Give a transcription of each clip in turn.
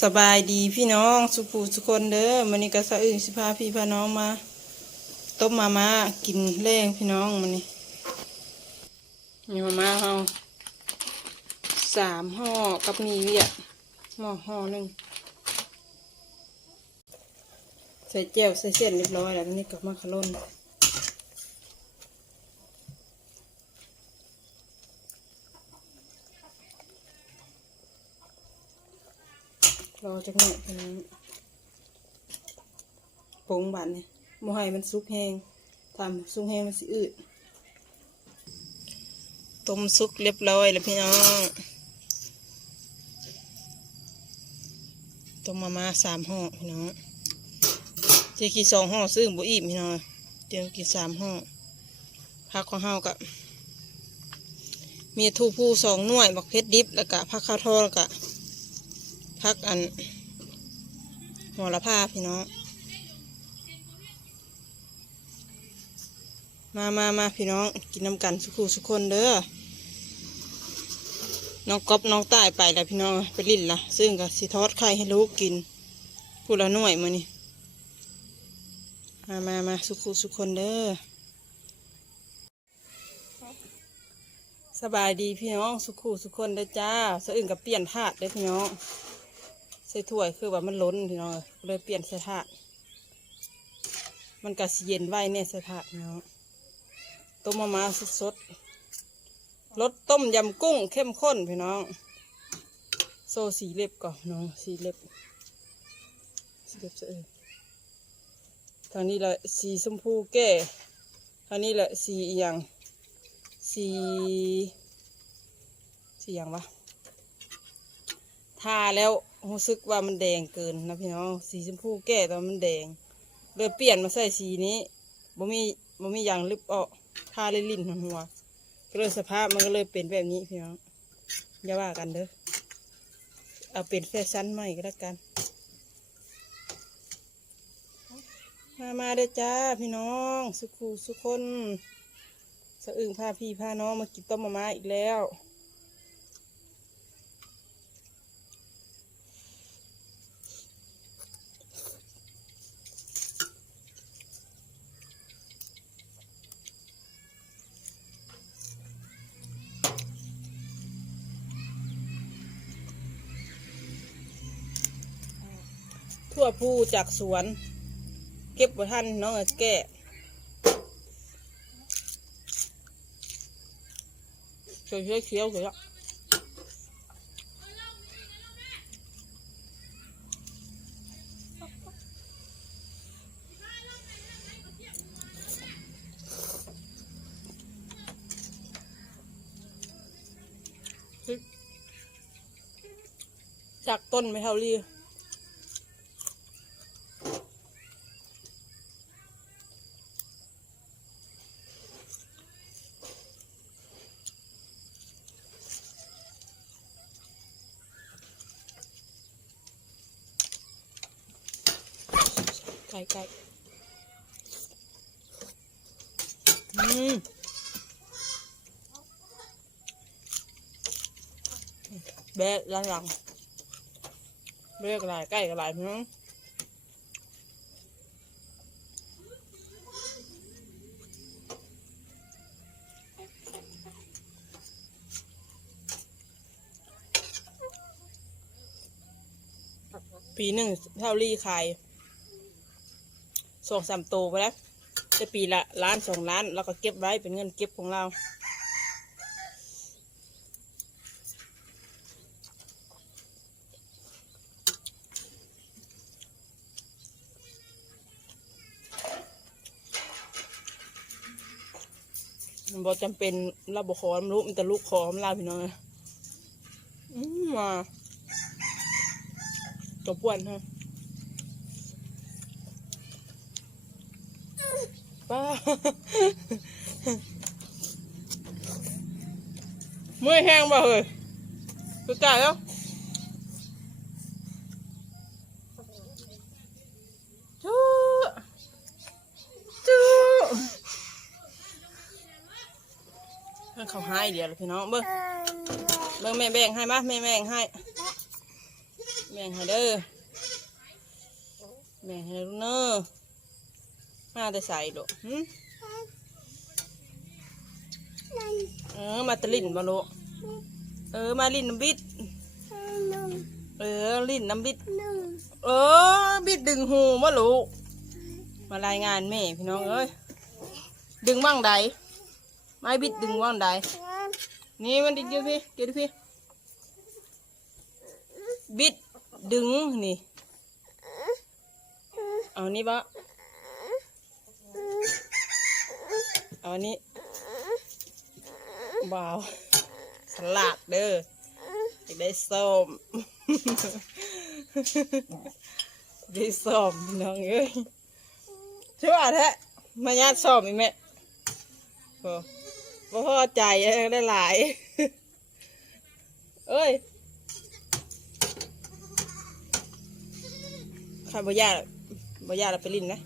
สบายดีพี่น้องสุภูสุคนเด้อมันนี้ก็สะอื่นสิพาพี่พาน้องมาต้มมาม่ากินแรงพี่น้องมันนี้มีมาม่าเฮาสามห่อกับมีเวียดหม้อห่อหนึ่งใส่แจ่วใส่เส้นเรียบร้อยแล้วนี่กับมาคาร่น รอจักหน่อยพี่น้องปรุงบัดนี่ยโมให้มันสุกแห้งทำสุกแห้งมันสิอืดต้มสุกเรียบร้อยแล้วพี่น้องต้มมามาสามห่อพี่น้องเจ๊กี่สองห่อซึ่งบุอิ่มพี่น้องเตรียมกินสามห่อผักของเฮากับมีทูผู้สองหน่วยบักเพชรดิบแล้วก็ผักข้าวทอดแล้วก็ ผักอันหัวละผ้าพี่น้อง มามามาพี่น้องกินน้ำกันสุขุสุคนเด้อ น้องก๊อฟน้องตายไปแล้วพี่น้องไปลิ้นละซึ่งก็สิทอดไข่ให้ลูกกินพูดละหน่วยมือนี่มามามาสุขุสุคนเด้อสบายดีพี่น้องสุขุสุคนเด้อจ้าสะอื่นกับเปลี่ยนถาดเด้อพี่น้อง ใส่ถ้วยคือว่ามันล้นพี่น้องเลยเปลี่ยนใส่ถาดมันก็เย็นไว้เนี่ยใส่ถาดพี่น้องต้มมาม่าสดๆรสต้มยำกุ้งเข้มข้นพี่น้อง โซ่สีเล็บก่อนน้องสีเล็บสีเล็บสะเออทางนี้แหละสีชมพูแก่ทางนี้แหละสีอย่างสีสีอย่างวะทาแล้ว รู้สึกว่ามันแดงเกินนะพี่น้องสีชมพูแก่แต่มันแดงเลยเปลี่ยนมาใส่สีนี้บ่มีบ่มีอย่างลิบออกทาเลยลิ้นหัวก็เลยสภาพมันก็เลยเป็นแบบนี้พี่น้องอย่าว่ากันเด้อเอาเป็นแฟชั่นใหม่ก็แล้วกัน มามาเด้อจ้าพี่น้อง สุขูสุคนสะอึงพาพี่พาน้องมากินต้มมาม่าอีกแล้ว ทั่วผู้จากสวน เก็บไว้ท่านน้องเอาแก่เขียวเขียวเขียวเขียวจากต้นไม่เท่ารี ไก่ไก่อืมแบะละหลังแบะกระไรไก่กระไรพี่น้องปีหนึ่งเท่ารี่ขาย องสามโตไปแล้วจะปีละล้านสองล้านเราก็เก็บไว้เป็นเงินเก็บของเรามันบอกจำเป็นเราบอกขอมรู้มันแต่ลูกขอมลาพี่น้องอืมมาจบป่วนฮะ ป้าเมื่อยแห้งบ่เฮ้ยสุดใจแล้วจู้จู้ให้เขาให้เดี๋ยวเลยพี่น้องเบิ้งเบิ้งแม่แบ่งให้มาแม่แบ่งให้แบ่งให้เด้อแบ่งให้ลูกเนอะ มาแต่ใส่ดอกหึเออ มาตะลิ่นบ่ลูกเออ มาลิ่นน้ำบิด เออ ลิ่นน้ำบิด เออ บิดดึงหูมาลูกมารายงานแม่พี่น้องเอ้ย ดึงว่างใด ไม้บิดดึงว่างใด นี่มันดิเดี๋ยวพี่เดี๋ยวพี่ บิดดึงนี่ เอานี่บะ เอาอันนี้บ่าวสลัดเด้ออยากได้ส้มได้ส้มพี่น้องเอ้ยชื่อว่าแท้มาญาติส้มอีกแม่โอ้บ่พอใจได้หลาย เอ้ยข้าบ่ยาบ่ยาเราไปลิ้นนะ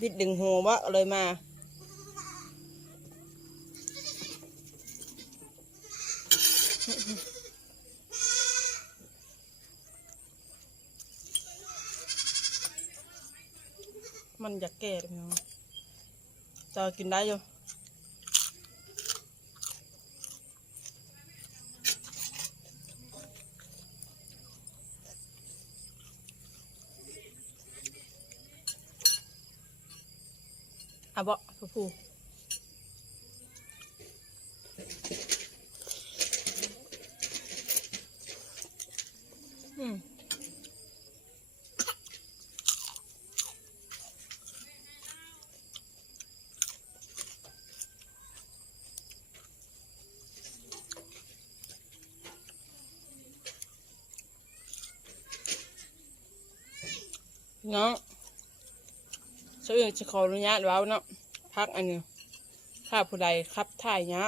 บิดดึงหัววะเลยมา มันอยากแก่เลยเนาะจะกินได้อยู่ อะบ่ผู้ผู้อืมเนาะ ชื่อจะขออนุญาตเว้าเนาะพักอันนี้ถ้าผู้ใดครับถ่ายเนี้ย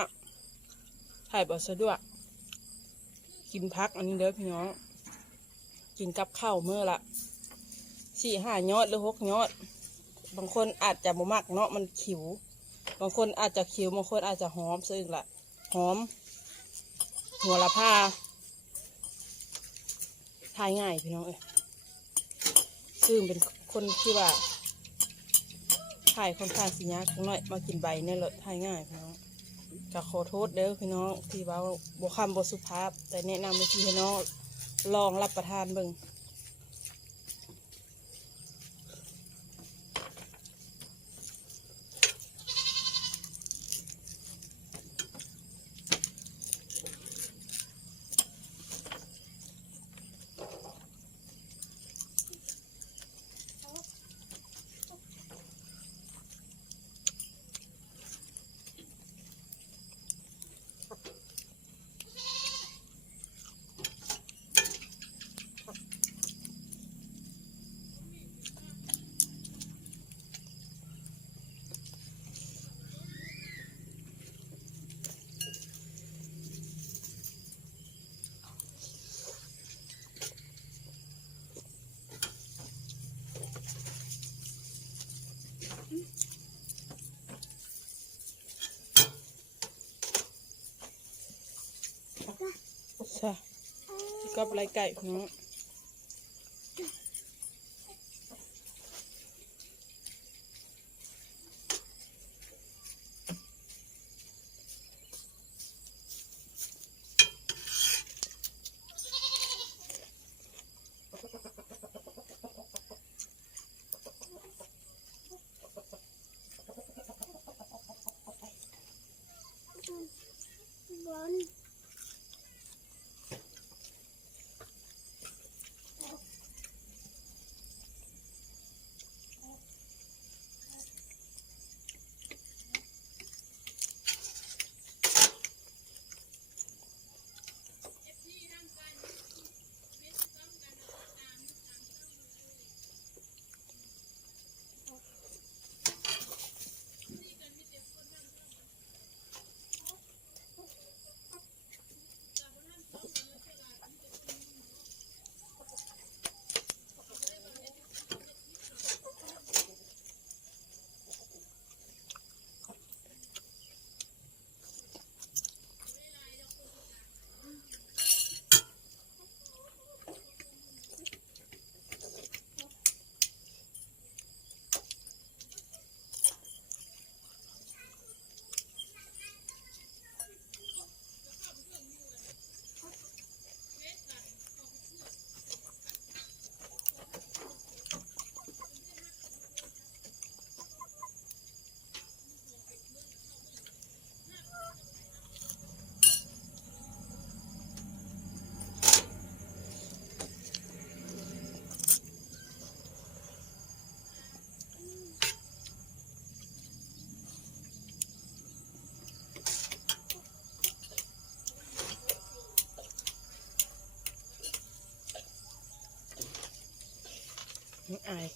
ถ่ายบ่สะดวก กินพักอันนี้เด้อพี่น้อง กินกับข้าวเมื่อละสี่ห้ายอดหรือหกยอด บางคนอาจจะบ่มักเนาะมันขิว บางคนอาจจะขิวบางคนอาจจะหอมซึ่งละหอม หัวละผ้าทายง่ายพี่น้องเอ้ยซึ่งเป็นคนที่ว่า ถ่ายคนข้างสิยากหน่อยมากินใบเนี่ยเลยถ่ายง่ายพี่น้องก็ขอโทษเด้อพี่น้องที่ว่าบคำบสุภาพ แต่แนะนำวิธีให้น้องลองรับประทานเบิ่งใช่ กับไรไก่พี่น้องอาย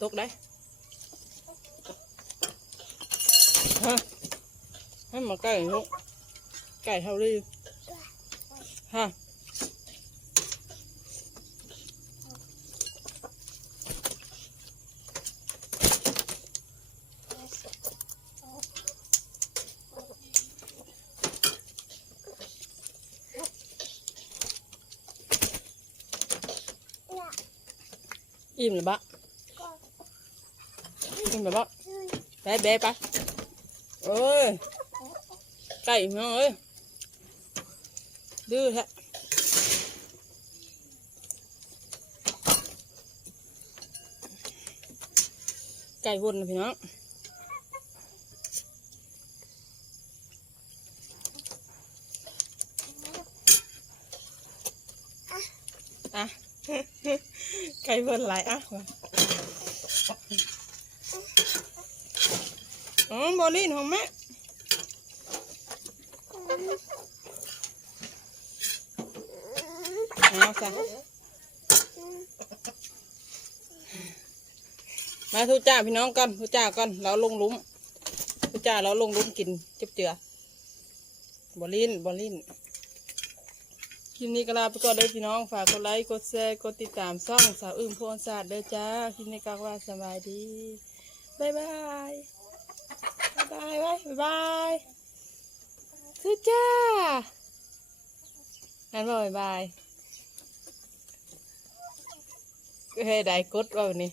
ตกได้ฮะให้มาใกล้ลูกไก่เท่ารีฮะอิ่มหรือเปล่าอิ่มหรือเปล่าไปเบ๊ะไปเอ้ยไก่เนาะเอ้ยดื้อแท้ไก่วนนะพี่น้องอะไก่วนหลายอะมา อ๋อบอลลินของแม่เอาซะมาทุจ้าพี่น้องก่อนทุจ้าก่อนเราลงลุ้มทุจ้าเราลงลุ้มกินเจ็บเจือบอลลินบอลลินคลิปนี้ก็ลาไปก่อนเด้อพี่น้องฝากกดไลค์กดแชร์กดติดตามช่องสาวอึ้งโพนศาสตร์เด้อจ้าคลิปนี้ก็ว่าสบายดีบ๊ายบาย บายบายบายสุดจ้างั้นบายบายเฮ้ได้กดว่าวันนี้